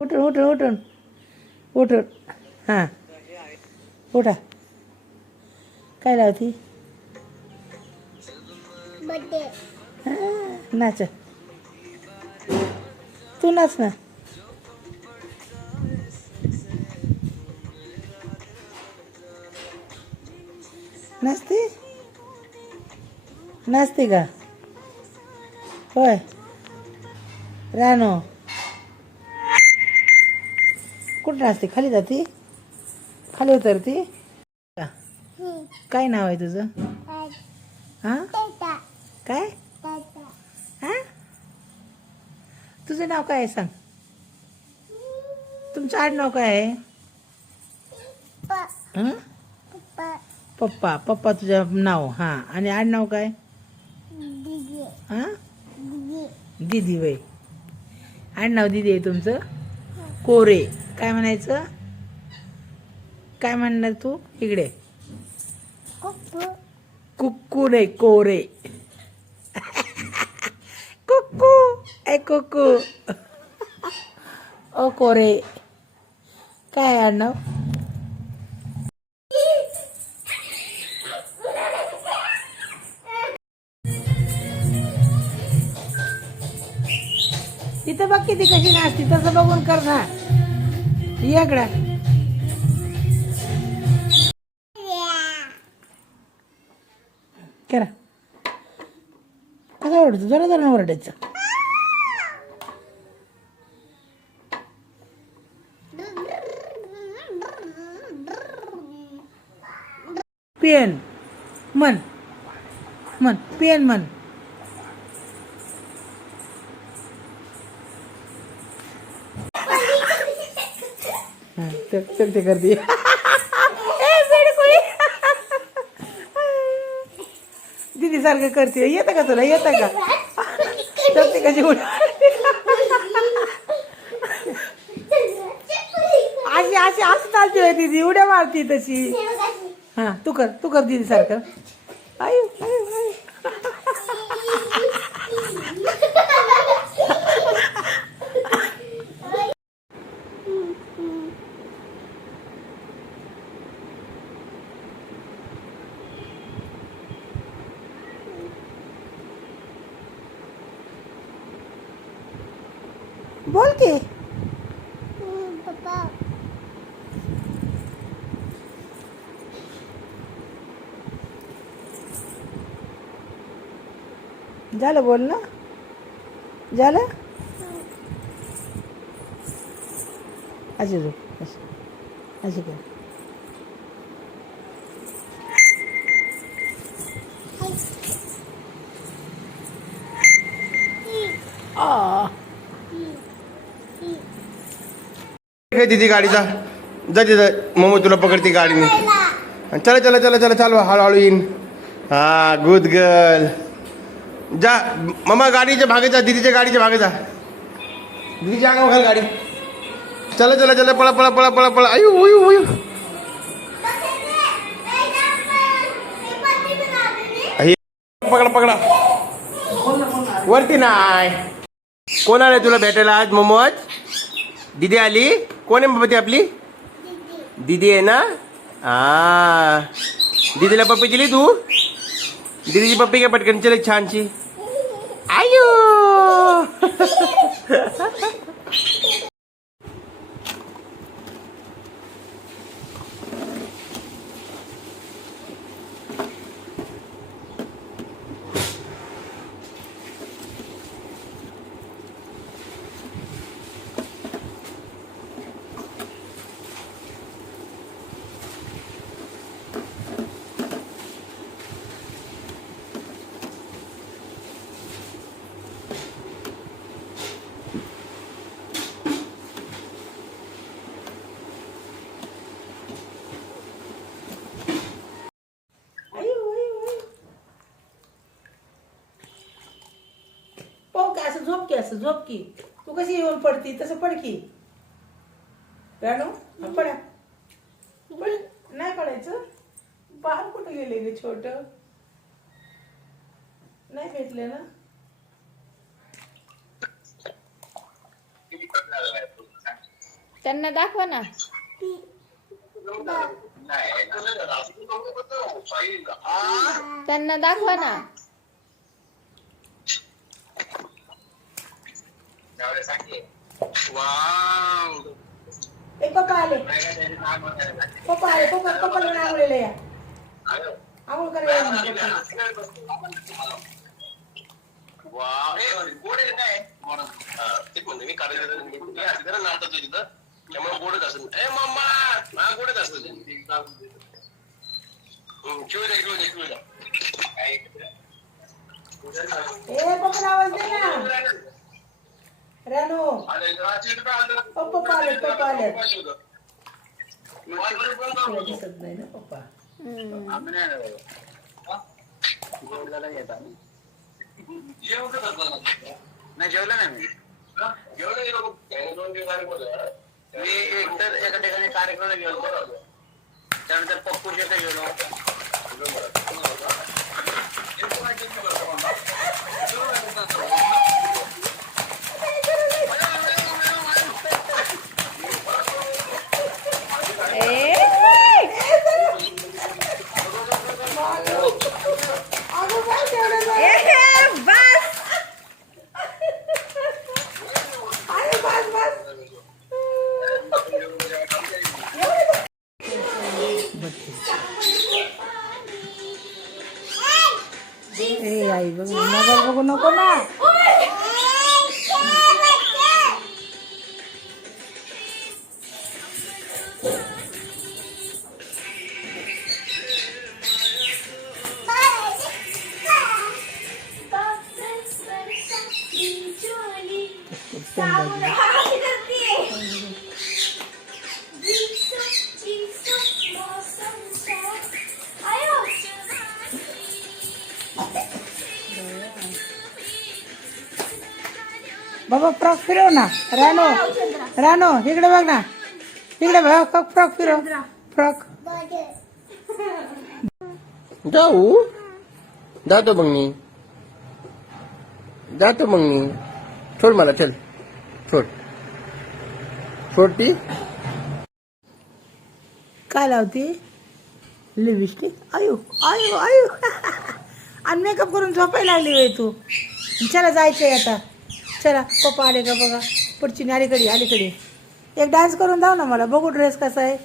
उठून उठून उठून उठून हां उठा. काय लावती? नाच. तू नाच ना. नाचते नाचते का? होय. रानो कुठं नाचते? खाली जाती? खाली उतरती का? काय नाव आहे तुझं? हां काय? हां तुझं नाव काय आहे सांग? तुमचं आडनाव काय आहे? हं? पप्पा. पप्पा तुझं नाव. हां आणि आडनाव काय? हां दीदी वय. आडनाव दीदी आहे तुमचं? कोरे. काय म्हणायचं? काय म्हणणार तू? इकडे कुक्कू नाही कोरे. कुक्कू ए कुक्कू. ओ कोरे. काय आडनाव? तिथं बघ किती कशी नाचती. तसं बघून कर ना. याकडा करा. कसं ओरडतो? जरा जरा ओरडायचं. पेन म्हण. म्हण पेन म्हण. चल ते करते. दीदी सारखं करते. येतं का तुला? येतं का? तर ते कशी अशी अशी असं चालते होय दीदी. उड्या मारती तशी. हां तू कर दीदी सारखं. आयु आयु आयु. बोल की. झालं बोल ना. झालं. अशी झोप. अशी कर. दीदी गाडीचा जा तिथं. मम्मी तुला पकडते गाडीने. चला चला चला चला चालवा. हळूहळू येईन. हा गुड गर्ल. जा मम्मा गाडीच्या भागे जा. दीदीच्या गाडीच्या भागे जा. दीदीच्या अंगावर घाल गाडी. चला चला चला पळा पळा पळा पळा पळा. अयो उयू उयू. पकडा पकडा. वरती नाही. कोण आलं तुला भेटायला आज? मोमोज दीदी आली. कोण आहे बाबा ती आपली? दीदी आहे ना. हा दीदीला पप्पी दिली तू? दीदीची पप्पी काय पटकन चल छानशी. आयो. असं झोप की. असं झोप की. तू कशी येऊन पडती तसं पड की. राणू पडा. नाही पडायचं. बाळ कुठे गेले गे? छोट नाही भेटले ना. त्यांना दाखवा ना. त्यांना दाखवा ना. ए पप्पा आले, पप्पा आले, पप्पा पप्पाला आंघोळीला या, आंघोळ करायला गोडच असेल. ए मम्मा गोडच असतं. ए पप्पाला आवाज दे ना. रानू पप्पा आले, पप्पा आले. तुला दिसत नाही ना पप्पा. नाही जेवला नाही मी एकतर एका ठिकाणी कार्यक्रमाला गेलो, त्यानंतर पप्पूच्या इथे गेलो. ए आई बघ, मोबाईल बघू नको ना. बाबा फ्रॉक फिरव ना. रानो, रानो इकडे बघ ना, इकडे बघ, फ्रॉक फिरव, फ्रॉक. जाऊ जातो मग मी, जातो मग मी. सोड मला, चल सोड, सोड. ती काय लावते? लिपस्टिक. आयु आयु आयु आणि मेकअप करून झोपायला लागली होय तू. चला जायचंय आता, चला. पप्पा आले का बघा. पुढची अलीकडे, अलीकडे एक डान्स करून दाव ना मला, बघू ड्रेस कसा आहे.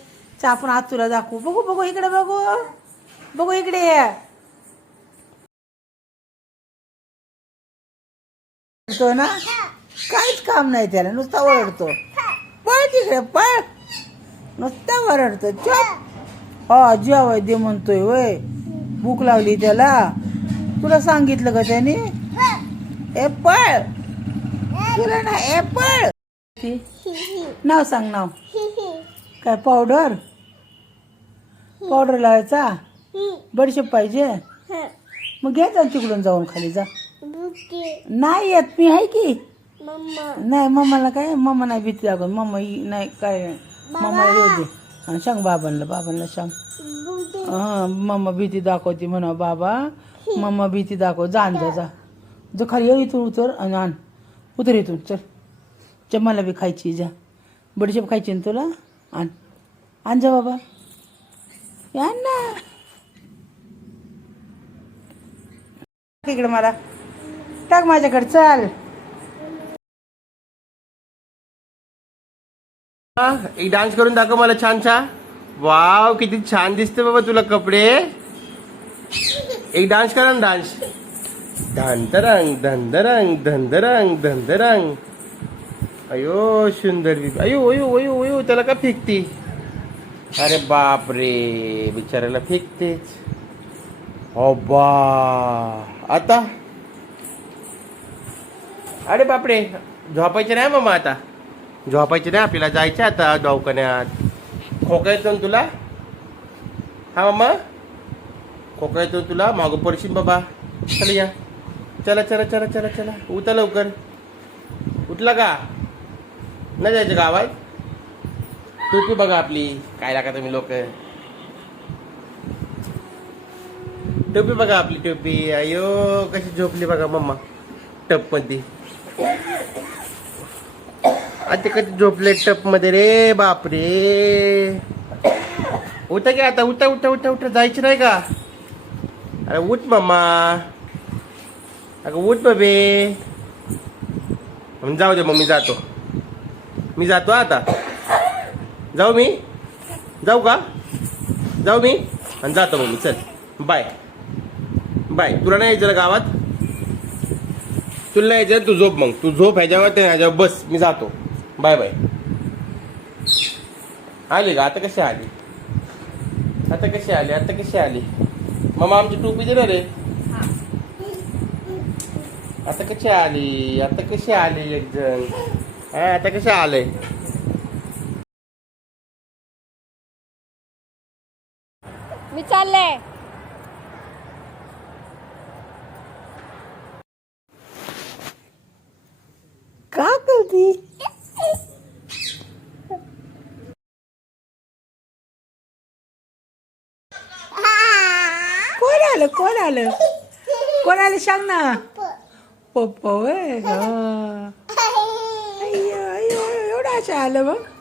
आपण हात तुला दाखवू. बघू बघू इकडे, बघू बघू इकडे. तो ना काहीच काम नाही त्याला, नुसता ओरडतो. पळ तिकडे पळ, नुसता ओरडतो. चुप. हा जेवाय दे म्हणतोय वय, भूक लागली त्याला. तुला सांगितलं का त्याने? ए पळ, तुला ना ए पळ. नाव सांग, नाव काय? पावडर, पावडर लावायचा. बडीशेप पाहिजे, मग घ्यायचा तिकडून जाऊन खाली जा. नाही येत मी आहे की. नाही मम्माला काय, मम्मा नाही भीती दाखव. मम्मा नाही काय, मम्माला येऊ दे. आणि सांग बाबांना, बाबांना सांग. हा मम्मा भीती दाखवते म्हणा. बाबा मम्मा भीती दाखव. जा आण जा, जो खाली येऊ इथून उतर आणि आण. उतर इथून, चल. चल मला बी खायची, जा. बडीशेप खायची ना तुला? आण आण जा बाबा, आण ना इकडे. मला टाक माझ्याकडे, चल. एक डान्स करून दाखव मला छान छान. वाव किती छान दिसते बाबा तुला कपडे. एक डान्स करा ना, डान्स. धनतरंग धनधरंग धनधरंग धनधरंग. अयो सुंदर. अयो अयो अयो अयो, त्याला का फेकते? अरे बाप रे, बिचारायला फेकतेच. बा आता, अरे बापरे, झोपायचे नाही मामा आता. झोपायचे नाही, आपल्याला जायचं आता दवाखान्यात. खोका येतो ना तुला? हा मामा, खोका येतो तुला? मागं पडशील बाबा. चला या, चला चला चला चला चला. उठा लवकर. उठला का? नाही जायचं गावात? टोपी बघा आपली, काय लागा तुम्ही लोक. टोपी बघा आपली, टोपी. अयो कशी झोपली बघा मम्मा टप मध्ये. आता कधी झोपले टप मध्ये रे बापरे. उठा की आता, उठा उठा उठा उठा, जायचं नाही का? अरे उठ मम्मा, अगं उठ बबे. जाऊ दे मग मी जातो, मी जातो आता. जाऊ मी, जाऊ का? जाऊ मी आणि जातो मग मी. चल बाय बाय. तुला नाही यायचं गावात? तुला नाही यायचं तू झोप, मग तू झोप ह्याच्यावर ते ह्याच्यावर बस. मी जातो. Bye bye. आली का? आता कशी आली? आता कशी आली? आता कशी आली? मामा आमची टोपी दे ना रे. आता कशी आली? आता कशी आली एक जण? हा आता कशी आलंय? मी चालले. का करती? कोण आलं? कोण आलं? कोण आलं सांग ना. पप्पा होय. हा. अय्यो, अय्यो, एवढं असं आलं मग.